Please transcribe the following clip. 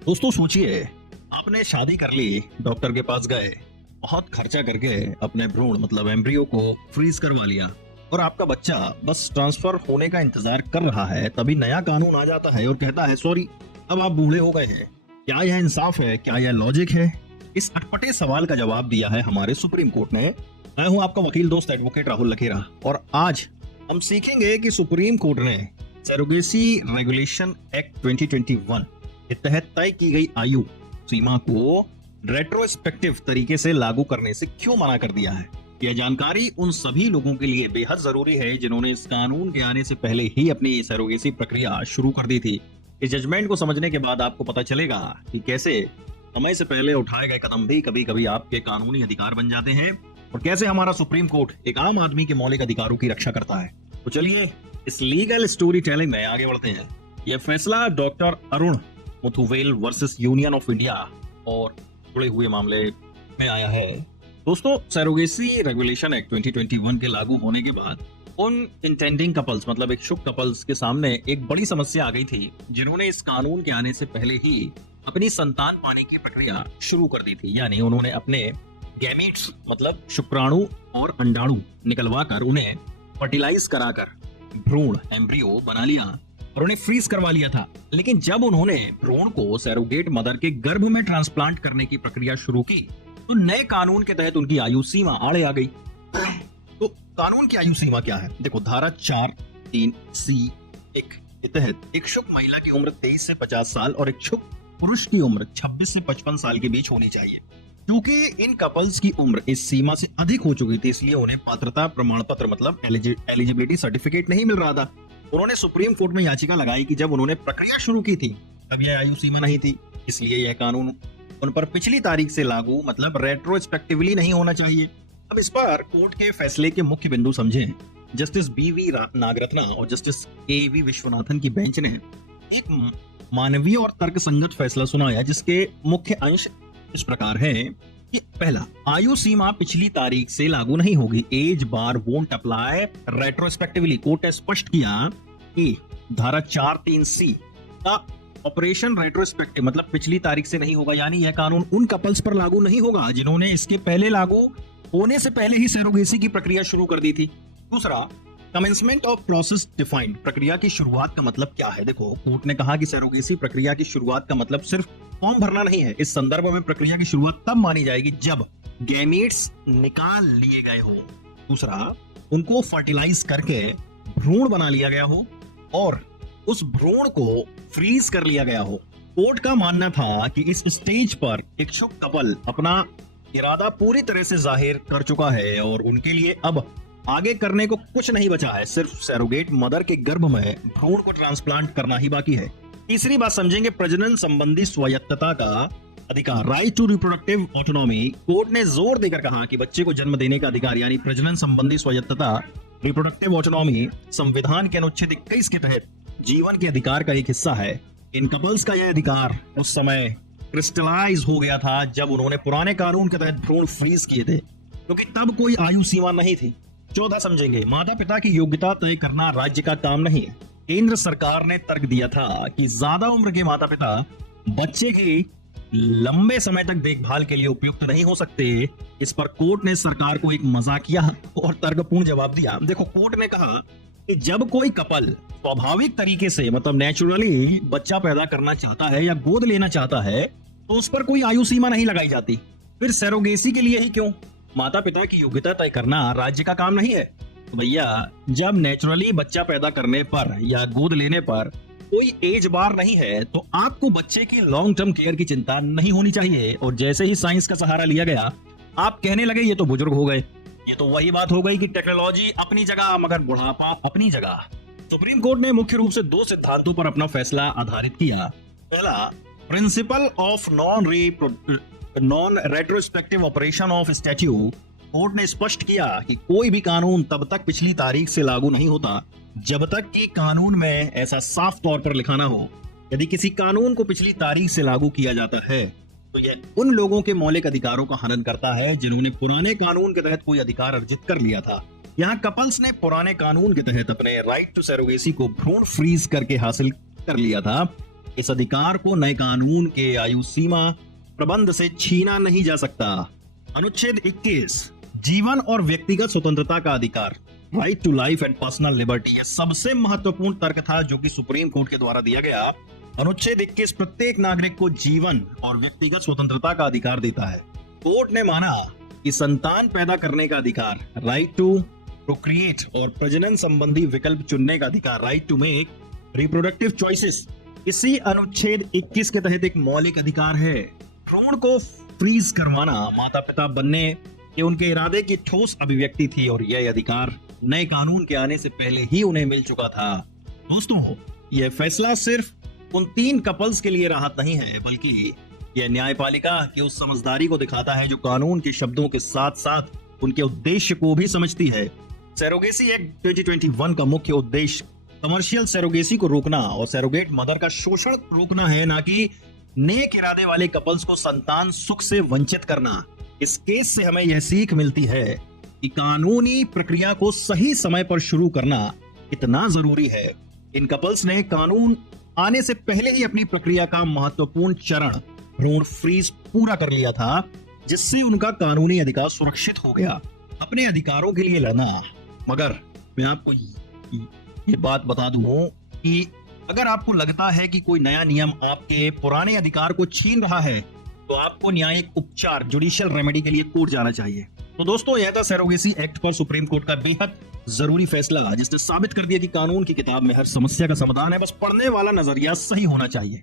दोस्तों सोचिए, आपने शादी कर ली, डॉक्टर के पास गए, बहुत खर्चा करके अपने भ्रूण मतलब एम्ब्रियो को फ्रीज करवा लिया और आपका बच्चा बस ट्रांसफर होने का इंतजार कर रहा है। तभी नया कानून आ जाता है और कहता है सॉरी, अब आप बूढ़े हो गए हैं। क्या यह इंसाफ है? क्या यह लॉजिक है? इस अटपटे सवाल का जवाब दिया है हमारे सुप्रीम कोर्ट ने। मैं हूं आपका वकील दोस्त एडवोकेट राहुल लखेरा और आज हम सीखेंगे कि सुप्रीम कोर्ट ने सरोगेसी रेगुलेशन एक्ट 2021 के तहत तय की गई आयु सीमा को रेट्रोस्पेक्टिव तरीके से लागू करने से क्यों मना कर दिया है। यह जानकारी उन सभी लोगों के लिए बेहद जरूरी है जिन्होंने इस कानून के आने से पहले ही अपनी सरोगेसी प्रक्रिया शुरू कर दी थी। इस जजमेंट को समझने के बाद आपको पता चलेगा कि कैसे समय से पहले उठाए गए कदम भी कभी कभी आपके कानूनी अधिकार बन जाते हैं और कैसे हमारा सुप्रीम कोर्ट एक आम आदमी के मौलिक अधिकारों की रक्षा करता है। तो चलिए इस लीगल स्टोरी टेलिंग में आगे बढ़ते हैं। यह फैसला doctor Arun Muthuvel versus union of India और जुड़े हुए मामले में आया है। दोस्तों, सरोगेसी रेगुलेशन एक्ट 2021 के लागू होने के बाद उन इंटेंडिंग कपल्स मतलब इच्छुक कपल्स के सामने एक बड़ी समस्या आ गई थी जिन्होंने इस कानून के आने से पहले ही अपनी संतान पाने की प्रक्रिया शुरू कर दी थी। यानी उन्होंने अपने गैमीट्स मतलब शुक्राणु और अंडाणु निकलवा कर उन्हें फर्टिलाइज कराकर भ्रूण एम्ब्रियो बना लिया और उन्हें फ्रीज करवा लिया था। लेकिन जब उन्होंने भ्रूण को सरोगेट मदर के गर्भ में ट्रांसप्लांट करने की प्रक्रिया शुरू की तो नए कानून के तहत उनकी आयु सीमा आड़े आ गई। तो कानून की आयु सीमा क्या है? देखो, धारा 4(3)(c)(1) के तहत इच्छुक महिला की उम्र 23 से 50 साल और इच्छुक पुरुष की उम्र 26 से 55 साल के बीच होनी चाहिए। क्योंकि इन कपल्स की उम्र इस सीमा से अधिक हो चुकी थी इसलिए उन्हें पात्रता प्रमाण पत्र मतलब एलिजिबिलिटी सर्टिफिकेट नहीं मिल रहा था। उन्होंने सुप्रीम कोर्ट में याचिका लगाई कि जब उन्होंने प्रक्रिया शुरू की थी तब यह आयु सीमा नहीं थी, इसलिए यह कानून उन पर पिछली तारीख से लागू मतलब रेट्रोस्पेक्टिवली नहीं होना चाहिए। अब इस पर कोर्ट के फैसले के मुख्य बिंदु समझें। जस्टिस BV नागरत्ना और जस्टिस KV विश्वनाथन की बेंच ने एक मानवीय और तर्कसंगत फैसला सुनाया जिसके मुख्य अंश इस प्रकार है कि पहला, आयु सीमा पिछली तारीख से लागू नहीं होगी। As bar won't apply retrospectively. Court ने स्पष्ट किया कि धारा 4(3)(c) का ऑपरेशन रेट्रोस्पेक्टिव मतलब पिछली तारीख से नहीं होगा। यानी यह कानून उन कपल्स पर लागू नहीं होगा जिन्होंने इसके पहले लागू होने से पहले ही सरोगेसी की प्रक्रिया शुरू कर दी थी। दूसरा, कमेंसमेंट ऑफ प्रोसेस डिफाइंड। प्रक्रिया की शुरुआत का मतलब क्या है? देखो, कोर्ट ने कहा कि सरोगेसी प्रक्रिया की शुरुआत का मतलब सिर्फ फॉर्म भरना नहीं है। इस संदर्भ में प्रक्रिया की शुरुआत तब मानी जाएगी जब गैमीट्स निकाल लिए गए हो। दूसरा, उनको फर्टिलाइज करके भ्रूण बना लिया गया हो और उस भ्रूण को फ्रीज कर लिया गया हो। कोर्ट का मानना था कि इस स्टेज पर इच्छुक कपल अपना इरादा पूरी तरह से जाहिर कर चुका है और उनके लिए अब आगे करने को कुछ नहीं बचा है, सिर्फ सरोगेट मदर के गर्भ में भ्रूण को ट्रांसप्लांट करना ही बाकी है। तीसरी बात समझेंगे, प्रजनन संबंधी स्वायत्तता का अधिकार, right to reproductive autonomy. Court ने जोर देकर कहा कि बच्चे को जन्म देने का अधिकार यानी प्रजनन संबंधी स्वायत्तता रिप्रोडक्टिव ऑटोनॉमी संविधान के अनुच्छेद 21 के तहत जीवन के अधिकार का एक हिस्सा है। इन कपल्स का यह अधिकार उस समय क्रिस्टलाइज हो गया था जब उन्होंने पुराने कानून के तहत भ्रूण फ्रीज किए थे, क्योंकि तब कोई आयु सीमा नहीं थी। चौथा समझेंगे, माता पिता की योग्यता तय करना राज्य का काम नहीं है। केंद्र सरकार ने तर्क दिया था कि ज्यादा उम्र के माता पिता बच्चे की लंबे समय तक देखभाल के लिए उपयुक्त नहीं हो सकते। इस पर कोर्ट ने सरकार को एक मजाकिया और तर्कपूर्ण जवाब दिया। देखो, कोर्ट ने कहा कि जब कोई कपल स्वाभाविक तरीके से मतलब नेचुरली बच्चा पैदा करना चाहता है या गोद लेना चाहता है तो उस पर कोई आयु सीमा नहीं लगाई जाती। फिर सरोगेसी के लिए ही क्यों? माता पिता की योग्यता तय करना राज्य का काम नहीं है। तो भैया, जब नेचुरली बच्चा पैदा करने पर या गोद लेने पर कोई एज बार नहीं है तो आपको बच्चे की लॉन्ग टर्म केयर की चिंता नहीं होनी चाहिए। और जैसे ही साइंस का सहारा लिया गया आप कहने लगे ये तो बुजुर्ग हो गए। ये तो वही बात हो गई कि टेक्नोलॉजी अपनी जगह मगर बुढ़ापा अपनी जगह। सुप्रीम कोर्ट ने मुख्य रूप से दो सिद्धांतों पर अपना फैसला आधारित किया। पहला, principle of non retrospective operation of statute. Court ने स्पष्ट किया कि कोई भी कानून तब तक पिछली तारीख से लागू नहीं होता जब तक कि कानून में ऐसा साफ तौर पर लिखा ना हो। यदि किसी कानून को पिछली तारीख से लागू किया जाता है तो यह उन लोगों के मौलिक अधिकारों का हनन करता है जिन्होंने पुराने कानून के तहत कोई अधिकार अर्जित कर लिया था। यहाँ कपल्स ने पुराने कानून के तहत अपने राइट टू सरोगेसी को भ्रूण फ्रीज करके हासिल कर लिया था। इस अधिकार को नए कानून के आयु सीमा प्रबंध से छीना नहीं जा सकता। अनुच्छेद 21 जीवन और व्यक्तिगत स्वतंत्रता का अधिकार, right to life and personal liberty, यह सबसे महत्वपूर्ण तर्क था जो कि सुप्रीम कोर्ट के द्वारा दिया गया। अनुच्छेद 21 प्रत्येक नागरिक को जीवन और व्यक्तिगत स्वतंत्रता का अधिकार देता है। कोर्ट ने माना कि संतान पैदा करने का अधिकार, राइट टू प्रोक्रिएट, और प्रजनन संबंधी विकल्प चुनने का अधिकार, right to make reproductive choices, इसी अनुच्छेद 21 के तहत एक मौलिक अधिकार है। भ्रूण को फ्रीज करवाना माता पिता बनने के उनके इरादे की ठोस अभिव्यक्ति थी और यह अधिकार नए कानून के आने से पहले ही उन्हें मिल चुका था। दोस्तों, यह फैसला सिर्फ उन 3 कपल्स के लिए राहत नहीं है, बल्कि यह न्यायपालिका की उस समझदारी को दिखाता है जो कानून के शब्दों के साथ साथ उनके उद्देश्य को भी समझती है। सैरोगेसी एक्ट 2021 का मुख्य उद्देश्य कमर्शियल सैरोगेसी को रोकना और सैरोगेट मदर का शोषण रोकना है, ना कि नेक इरादे वाले कपल्स को संतान सुख से वंचित करना। इस केस से हमें यह सीख मिलती है कि कानूनी प्रक्रिया को सही समय पर शुरू करना कितना जरूरी है। इन कपल्स ने कानून आने से पहले ही अपनी प्रक्रिया का महत्वपूर्ण चरण भ्रूण फ्रीज पूरा कर लिया था, जिससे उनका कानूनी अधिकार सुरक्षित हो गया। अपने अधिकारों के लिए लड़ना। मगर मैं आपको ये बात बता दूं कि अगर आपको लगता है कि कोई नया नियम आपके पुराने अधिकार को छीन रहा है, तो आपको न्यायिक उपचार, जुडिशियल रेमेडी के लिए कोर्ट जाना चाहिए। तो दोस्तों, यह था सैरोगेसी एक्ट पर सुप्रीम कोर्ट का बेहद जरूरी फैसला, जिसने साबित कर दिया कि कानून की किताब में हर समस्या का समाधान है, बस पढ़ने वाला नजरिया सही होना चाहिए।